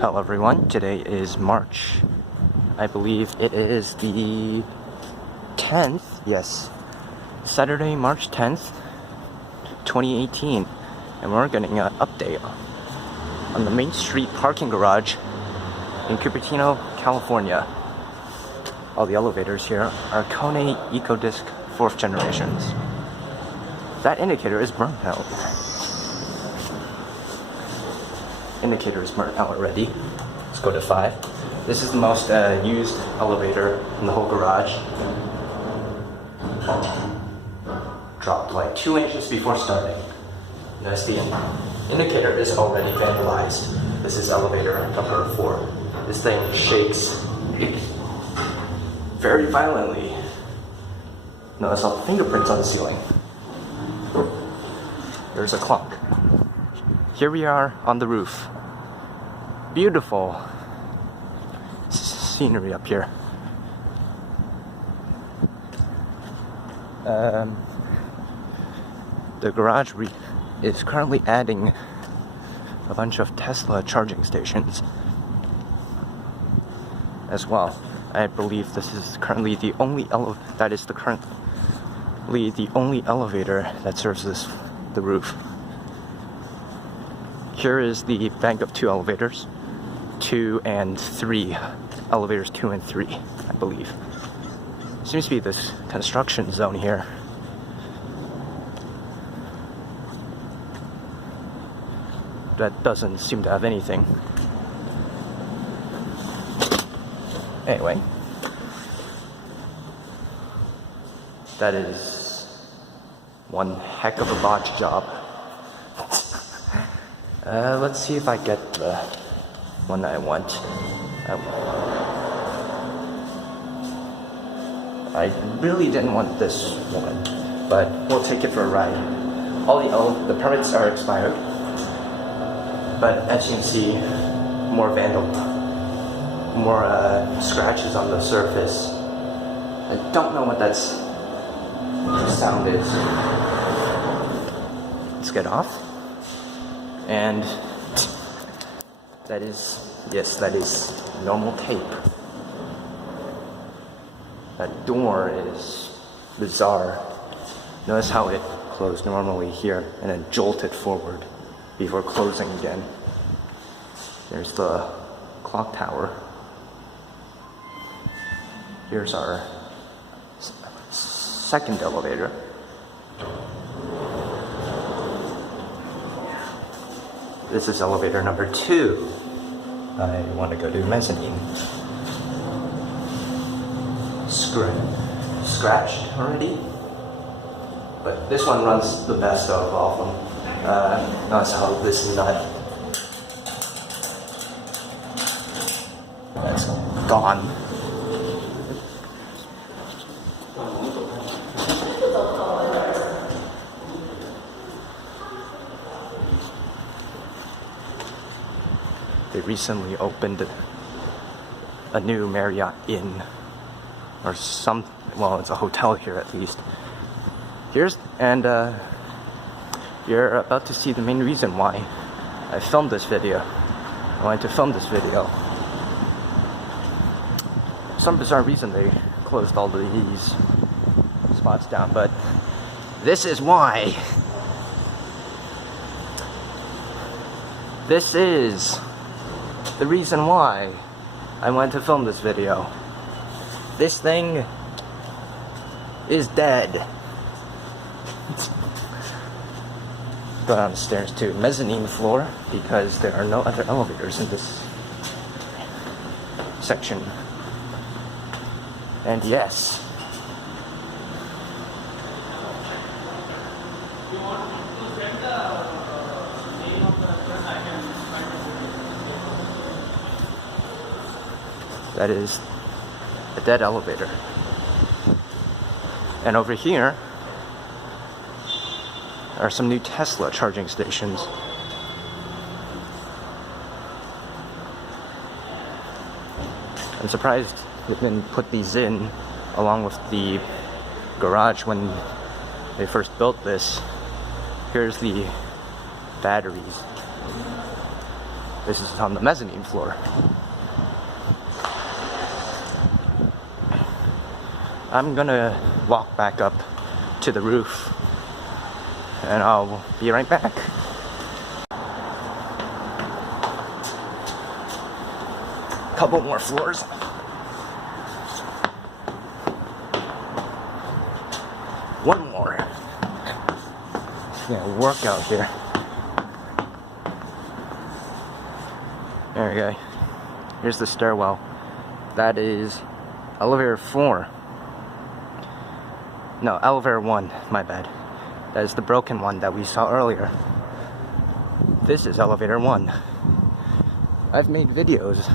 Hello everyone, today is March, I believe it is the 10th, yes, Saturday, March 10th, 2018, and we're getting an update on the Main Street parking garage in Cupertino, California. All the elevators here are Kone EcoDisc 4th generations. That indicator is burnt out. Indicator is burnt out already. Let's go to 5. This is the most used elevator in the whole garage. Dropped like 2 inches before starting. Notice the indicator is already vandalized. This is elevator number 4. This thing shakes very violently. Notice all the fingerprints on the ceiling. There's a clock. Here we are on the roof. Beautiful scenery up here. The garage is currently adding a bunch of Tesla charging stations as well. I believe this is currently the only elevator that serves the roof. Here is the bank of 2 elevators, 2 and 3, elevators 2 and 3, I believe. Seems to be this construction zone here. That doesn't seem to have anything. Anyway, that is one heck of a botch job. Let's see if I get the one that I want. I really didn't want this one, but we'll take it for a ride. All the permits are expired, but as you can see, more scratches on the surface. I don't know what that sound is. Let's get off. And that is normal tape. That door is bizarre. Notice how it closed normally here and then jolted forward before closing again. There's the clock tower. Here's our second elevator. This is elevator number 2. I want to go to mezzanine. Scratched already, but this one runs the best of all of them. Notice how this nut that's gone. They recently opened a new Marriott Inn, or it's a hotel here at least. You're about to see the main reason why I filmed this video. I wanted to film this video. For some bizarre reason they closed all these spots down, but this is why. This is the reason why I wanted to film this video. This thing is dead. Go down the stairs to mezzanine floor because there are no other elevators in this section. And yes, that is a dead elevator. And over here are some new Tesla charging stations. I'm surprised they didn't put these in along with the garage when they first built this. Here's the batteries. This is on the mezzanine floor. I'm gonna walk back up to the roof and I'll be right back. Couple more floors. One more. Yeah, workout here. There we go. Here's the stairwell. That is elevator 4. No, elevator 1, my bad. That is the broken one that we saw earlier. This is elevator 1. I've made videos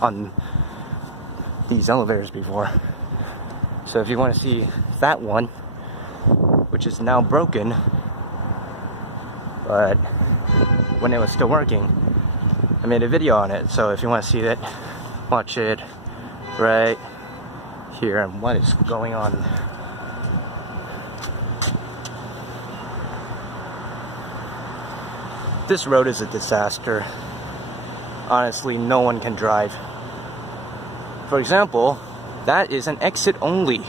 on these elevators before. So if you want to see that one, which is now broken, but when it was still working, I made a video on it. So if you want to see it, watch it right here. And what is going on? This road is a disaster. Honestly, no one can drive. For example, that is an exit only.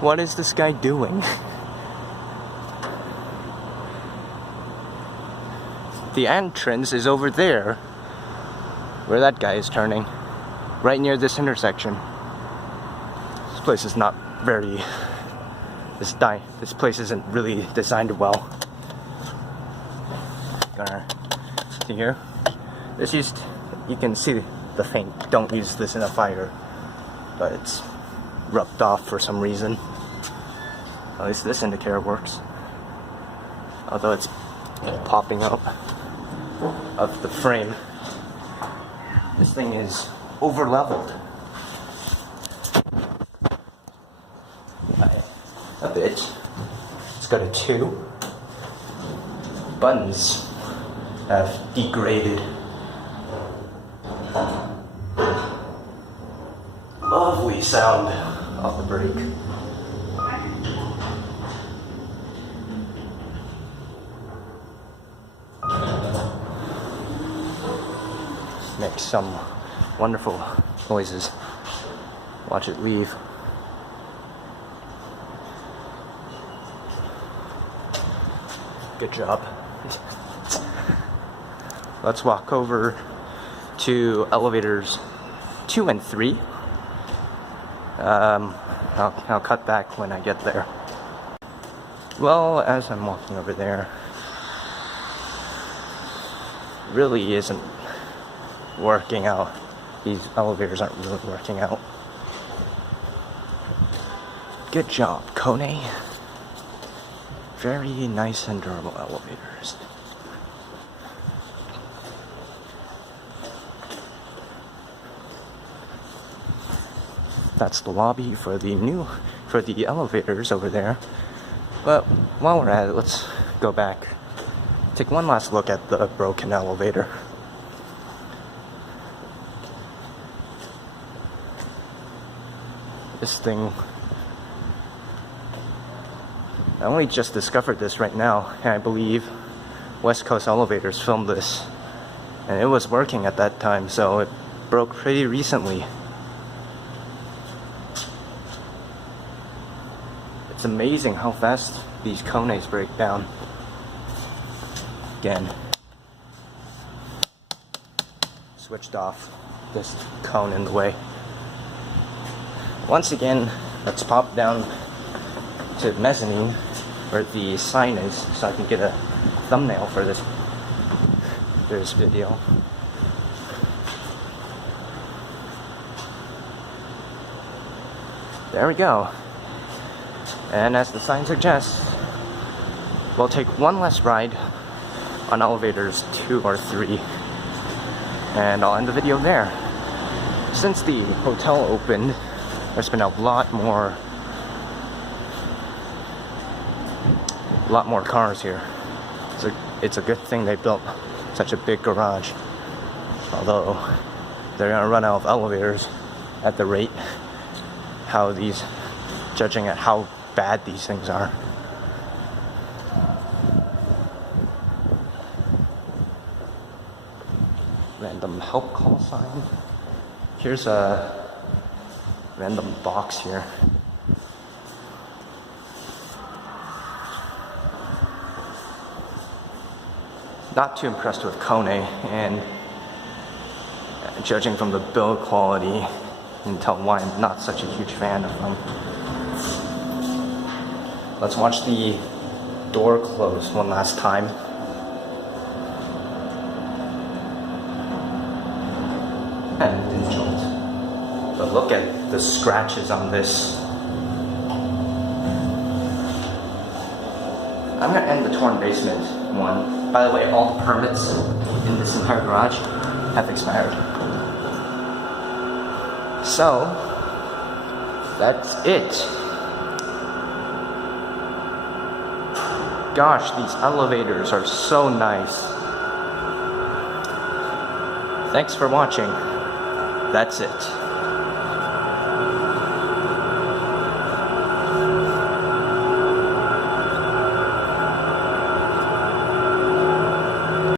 What is this guy doing? The entrance is over there, where that guy is turning, right near this intersection. This place is not very... This place isn't really designed well. See here? This used... You can see the thing. Don't use this in a fire, but it's rubbed off for some reason. At least this indicator works, although it's popping up of the frame. This thing is over leveled a bit. It's got a 2. Buttons have degraded. Lovely sound off the brake. Makes some wonderful noises. Watch it leave. Good job. Let's walk over to elevators 2 and 3. I'll cut back when I get there. Well, as I'm walking over there, really isn't working out. These elevators aren't really working out. Good job, Kone. Very nice and durable elevators. That's the lobby for the elevators over there. But while we're at it, let's go back. Take one last look at the broken elevator. This thing, I only just discovered this right now, and I believe West Coast Elevators filmed this, and it was working at that time, so it broke pretty recently. It's amazing how fast these cones break down. Again, switched off this cone in the way. Once again, let's pop down to mezzanine where the sign is so I can get a thumbnail for this video. There we go. And as the sign suggests, we'll take one less ride on elevators 2 or 3, and I'll end the video there. Since the hotel opened, there's been a lot more cars here. It's a good thing they built such a big garage. Although they're gonna run out of elevators at the rate judging at how bad these things are. Random help call sign. Here's a random box here. Not too impressed with Kone, and judging from the build quality, you can tell why I'm not such a huge fan of them. Let's watch the door close one last time. And didn't jolt. But look at the scratches on this. I'm gonna end the torn basement one. By the way, all the permits in this entire garage have expired. So, that's it. Gosh, these elevators are so nice. Thanks for watching. That's it.